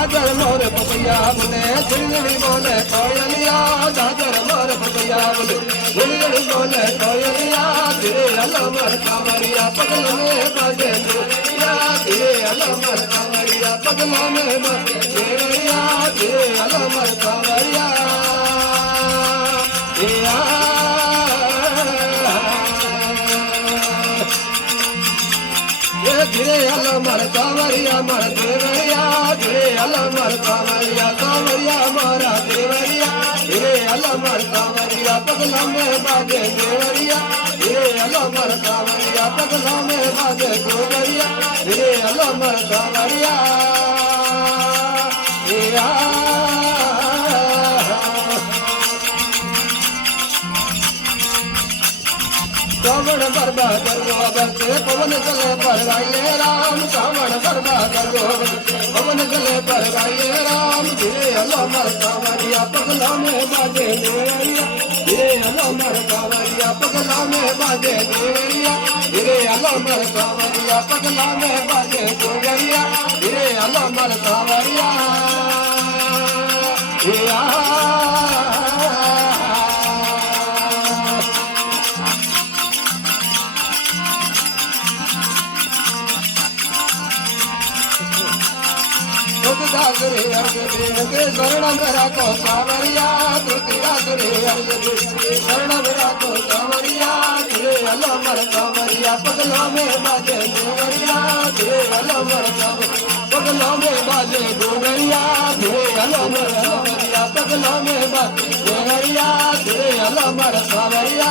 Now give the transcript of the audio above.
दादर मोर papaya बोले झुलझुली बोले कोयलिया दादर मोर पपैया बोले झुलझुली बोले कोयलिया धीरे अलमर कांवरिया पगल में बाजे देवरिया धीरे अलमर कांवरिया पगल में बाजे देवरिया धीरे अलमर कांवरिया धीरे अलमर कांवरिया मर देवरिया धीरे अलमर कांवरिया कांवरिया मारा देवरिया धीरे अलमर कांवरिया पगला में बाजे देवरिया धीरे अलमर कांवरिया पगला में बाजे गोवरिया धीरे अलमर कांवरिया श्रावण बरबा करो बरसे पवन चले परवाइए राम श्रावण बरबा करो पवन चले परवाइए राम धीरे अलमर कांवरिया पगला में बाजे देवरिया धीरे अलमर कांवरिया पगला में बाजे देवरिया धीरे अलमर कांवरिया पगला में बाजे गोवरिया धीरे अलमर कांवरिया दासरे अर्ज देव के शरण मेरा को कांवरिया दासरे अर्ज देव शरण मेरा को कांवरिया धीरे अलमर कांवरिया पगला में बाजे गोवरिया धीरे अलमर पगला में बाजे गोवरिया धीरे अलमर कांवरिया पगला में बाजे गोवरिया धीरे अलमर कांवरिया